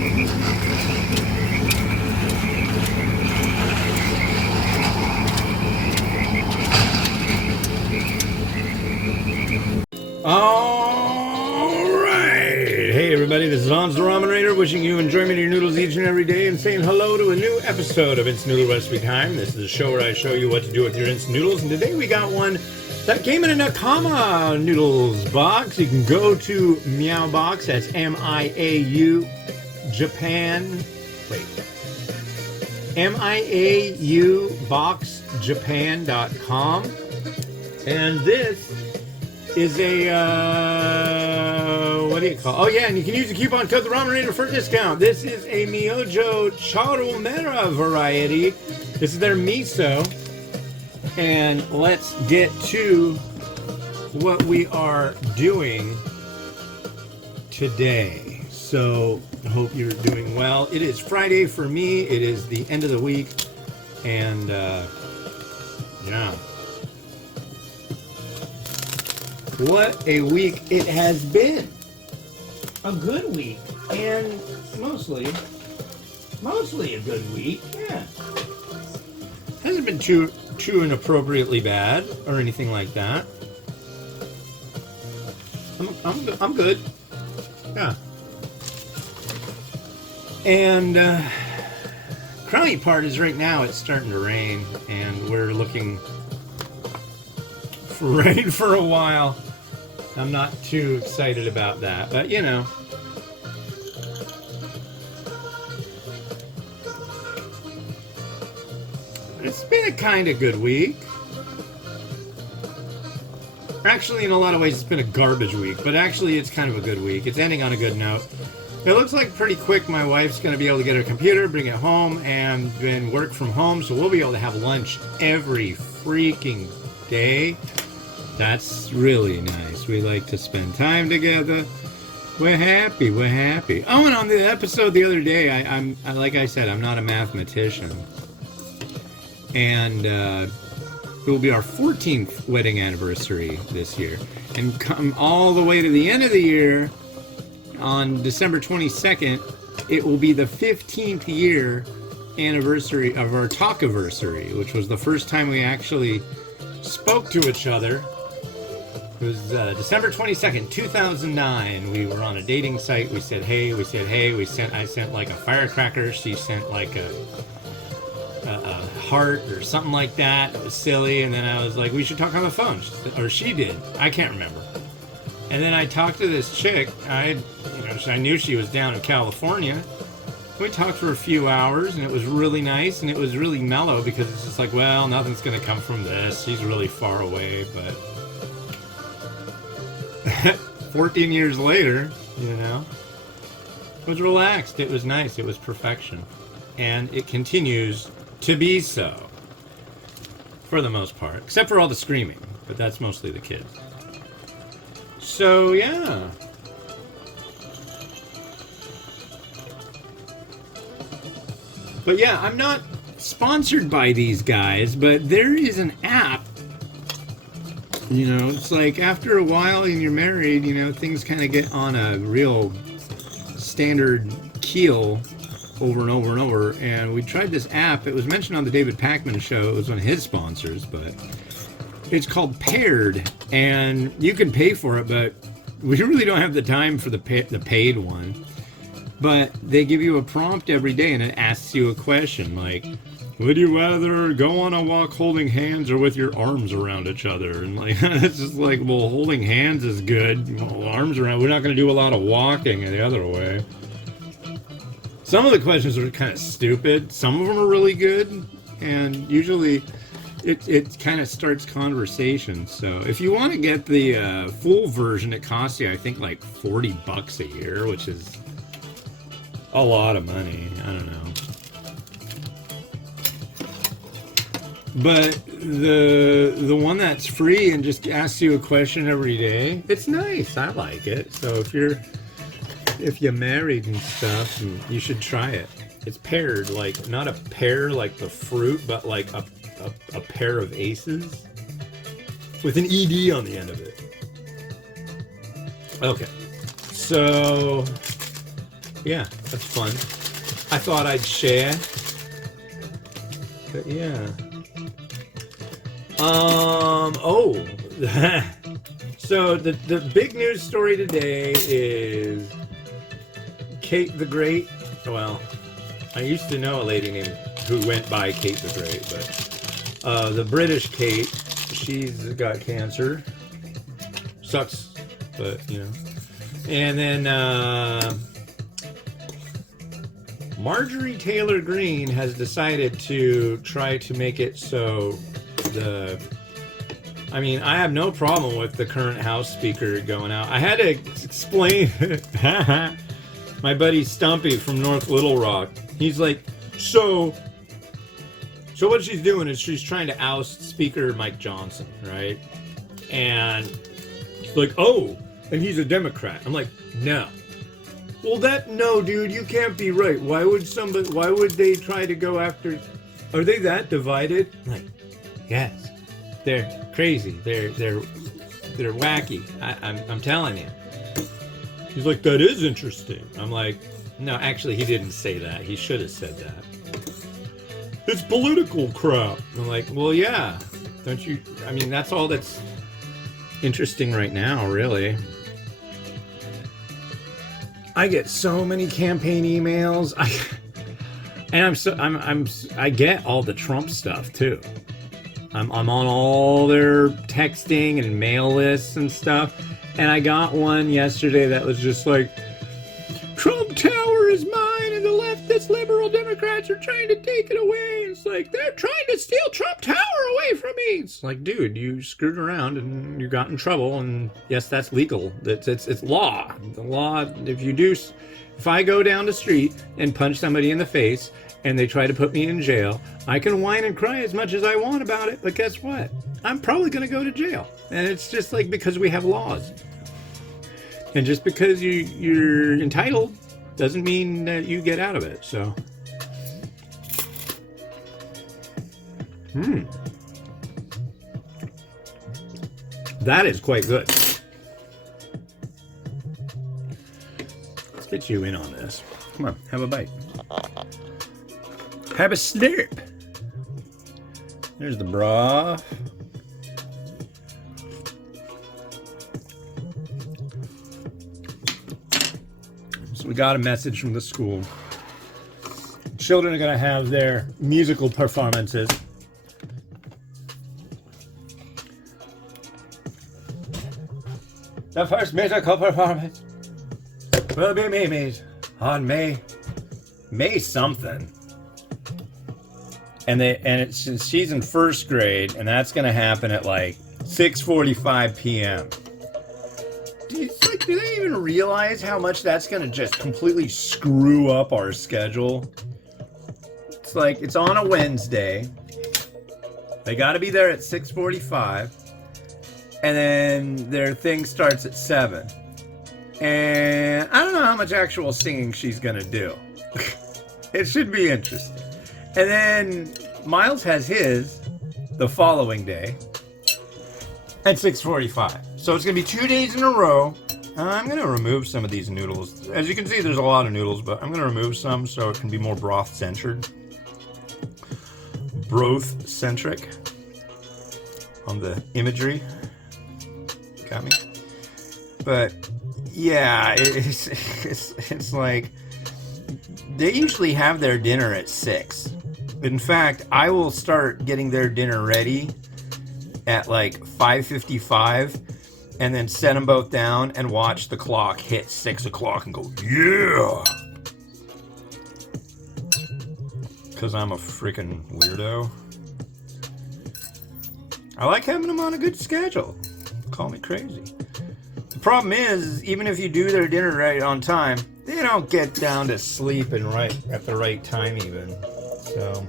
Hey everybody, this is Hans the Ramen Raider, wishing you enjoyment of your noodles each and every day and saying hello to a new episode of Instant Noodle Recipe Time. This is a show where I show you what to do with your instant noodles, and today we got one that came in a Nakama noodles box. You can go to Myojo Box, that's M-I-A-U Japan, MIAUboxjapan.com, and this is a, what do you call it? Oh yeah, and you can use the coupon code The Ramen Raider for a discount. This is a Myojo Charumera variety. This is their Miso. And let's get to what we are doing today. So, I hope you're doing well. It is Friday for me. It is the end of the week. And, yeah. What a week it has been. A good week. And mostly a good week. Yeah. Hasn't been too inappropriately bad or anything like that. I'm good. Yeah. And crowny part is right now it's starting to rain, and we're looking for rain for a while. I'm not too excited about that, but you know. It's been a kind of good week. Actually, in a lot of ways, it's been a garbage week, but actually, it's kind of a good week. It's ending on a good note. It looks like pretty quick my wife's going to be able to get her computer, bring it home, and then work from home, so we'll be able to have lunch every freaking day. That's really nice. We like to spend time together. We're happy. We're happy. Oh, and on the episode the other day, I'm like I said, I'm not a mathematician. And it will be our 14th wedding anniversary this year. And come all the way to the end of the year, on December 22nd, it will be the 15th year anniversary of our talk-iversary, which was the first time we actually spoke to each other. It was December 22nd, 2009. We were on a dating site. We said hey. I sent like a firecracker. She sent like a heart or something like that. It was silly. And then I was like, we should talk on the phone. She did. I can't remember. And then I talked to this chick. I knew she was down in California. We talked for a few hours, and it was really nice, and it was really mellow because it's just like, well, nothing's going to come from this. She's really far away, but 14 years later, it was relaxed. It was nice. It was perfection. And it continues to be so. For the most part. Except for all the screaming. But that's mostly the kids. So, yeah. But yeah, I'm not sponsored by these guys, but there is an app. It's like after a while and you're married, things kind of get on a real standard keel over and over and over. And we tried this app. It was mentioned on the David Pakman show. It was one of his sponsors, but it's called Paired, and you can pay for it, but we really don't have the time for the paid one. But they give you a prompt every day, and it asks you a question like, would you rather go on a walk holding hands or with your arms around each other? And like, it's just like, well, holding hands is good. Well, arms around, we're not going to do a lot of walking the other way. Some of the questions are kind of stupid. Some of them are really good, and usually it kind of starts conversations. So if you want to get the full version, it costs you, I think, like $40 a year, which is a lot of money. I don't know. But the one that's free and just asks you a question every day, it's nice. I like it. So if you're married and stuff, you should try it. It's paired, like not a pear like the fruit, but like a pair of aces with an ED on the end of it. Okay, so yeah, that's fun. I thought I'd share. But yeah. Oh. So the big news story today is Kate the Great. Well, I used to know a lady named who went by Kate the Great, but the British Kate, she's got cancer. Sucks, but you know. And then Marjorie Taylor Greene has decided to try to make it so I mean, I have no problem with the current House Speaker going out. I had to explain my buddy Stumpy from North Little Rock. He's like, so what she's doing is she's trying to oust Speaker Mike Johnson, right? And it's like, oh, and he's a Democrat. I'm like, no. Well, no, dude, you can't be right. Why would they try to go after, are they that divided? I'm like, yes, they're crazy. They're wacky. I'm telling you. He's like, that is interesting. I'm like, no, actually, he didn't say that. He should have said that. It's political crap. I'm like, well, yeah. Don't you, I mean, that's all that's interesting right now, really. I get so many campaign emails. I get all the Trump stuff too. I'm on all their texting and mail lists and stuff. And I got one yesterday that was just like, Trump Tower is mine and the leftist liberal Democrats are trying to take it away. It's like, they're trying to steal Trump Tower away from me. It's like, dude, you screwed around and you got in trouble, and yes, that's legal. It's law. The law, if I go down the street and punch somebody in the face and they try to put me in jail, I can whine and cry as much as I want about it, but guess what? I'm probably going to go to jail. And it's just like, because we have laws. And just because you're entitled doesn't mean that you get out of it, so. That is quite good. Let's get you in on this. Come on, have a bite. Have a slurp. There's the broth. So we got a message from the school. Children are going to have their musical performances. The first musical performance will be Mimi's on May something. And she's in first grade, and that's going to happen at like 6:45 p.m. Do they even realize how much that's going to just completely screw up our schedule? It's like, it's on a Wednesday. They got to be there at 6:45. And then their thing starts at 7. And I don't know how much actual singing she's going to do. It should be interesting. And then Miles has his the following day at 6:45. So it's going to be 2 days in a row. I'm going to remove some of these noodles. As you can see, there's a lot of noodles, but I'm going to remove some so it can be more broth-centered. Broth-centric on the imagery. Got me? But, yeah, it's like, they usually have their dinner at 6. In fact, I will start getting their dinner ready at like 5:55 and then set them both down and watch the clock hit 6 o'clock and go, yeah! Because I'm a freaking weirdo. I like having them on a good schedule. Call me crazy. The problem is, even if you do their dinner right on time, they don't get down to sleep and right at the right time even. So,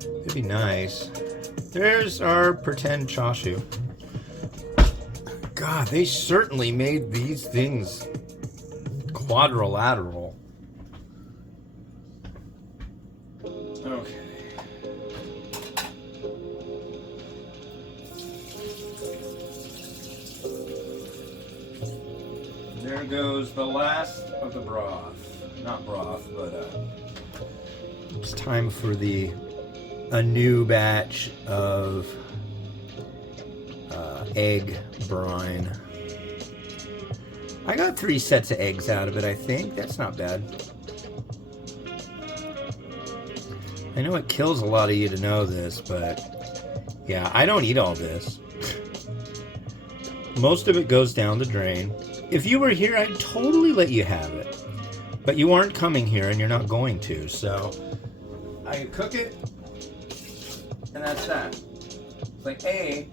it'd be nice. There's our pretend chashu. God, they certainly made these things quadrilateral. Okay. There goes the last of the broth. Not broth, but it's time for a new batch of egg brine. I got 3 sets of eggs out of it, I think. That's not bad. I know it kills a lot of you to know this, but yeah, I don't eat all this. Most of it goes down the drain. If you were here, I'd totally let you have it. But you aren't coming here and you're not going to, so I cook it, and that's that. It's like, A,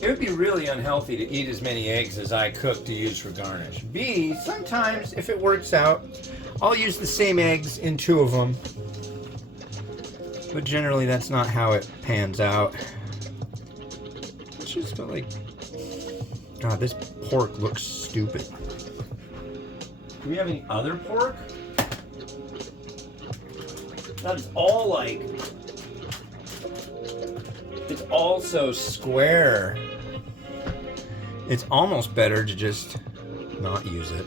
it would be really unhealthy to eat as many eggs as I cook to use for garnish. B, sometimes, if it works out, I'll use the same eggs in 2 of them. But generally, that's not how it pans out. It's just like, God, this pork looks stupid. Do we have any other pork? That is all like, it's all so square. It's almost better to just not use it.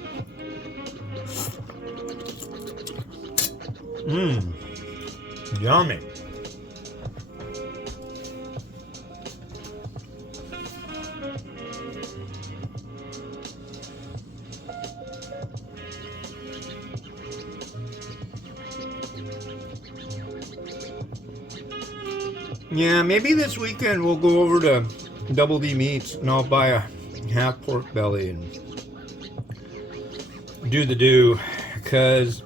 Mmm. Yummy. Yeah, maybe this weekend we'll go over to Double D Meats and I'll buy a half pork belly and do the do, because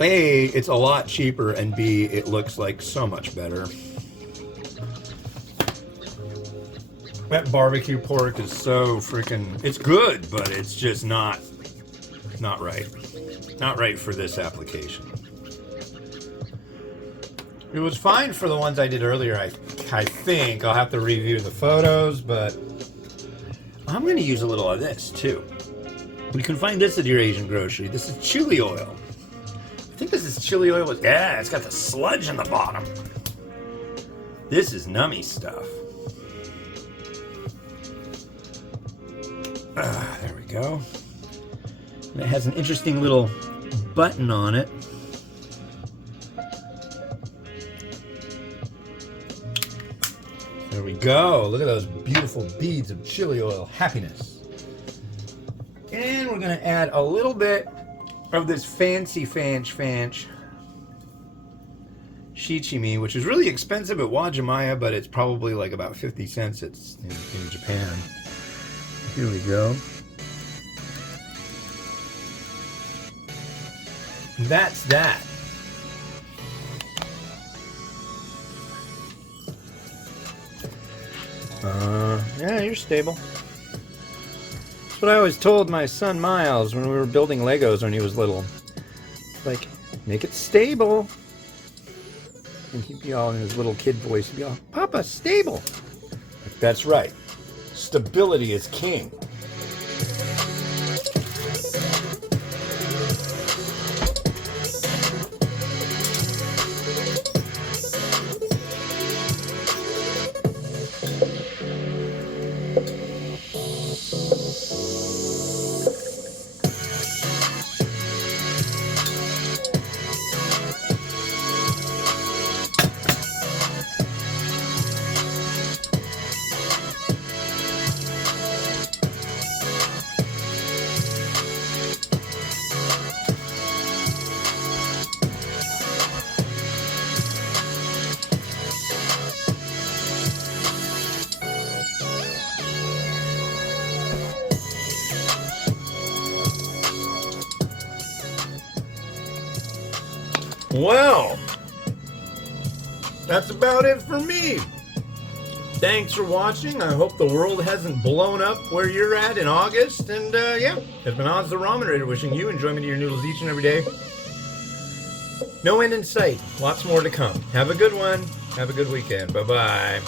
A, it's a lot cheaper, and B, it looks like so much better. That barbecue pork is so freaking, it's good, but it's just not right. Not right for this application. It was fine for the ones I did earlier, I think. I'll have to review the photos, but I'm going to use a little of this, too. You can find this at your Asian grocery. This is chili oil. I think this is chili oil with, yeah, it's got the sludge in the bottom. This is nummy stuff. There we go. And it has an interesting little button on it. There we go. Look at those beautiful beads of chili oil. Happiness. And we're going to add a little bit of this fancy shichimi, which is really expensive at Wajimaya, but it's probably like about 50 cents it's in Japan. Here we go. That's that. Yeah, you're stable. That's what I always told my son Miles when we were building Legos when he was little. Like, make it stable. And he'd be all in his little kid voice, he'd be all, Papa, stable. Like, that's right. Stability is king. Well, that's about it for me. Thanks for watching. I hope the world hasn't blown up where you're at in August. And yeah, it's been Oz the Ramen Raider wishing you enjoyment of your noodles each and every day. No end in sight. Lots more to come. Have a good one. Have a good weekend. Bye-bye.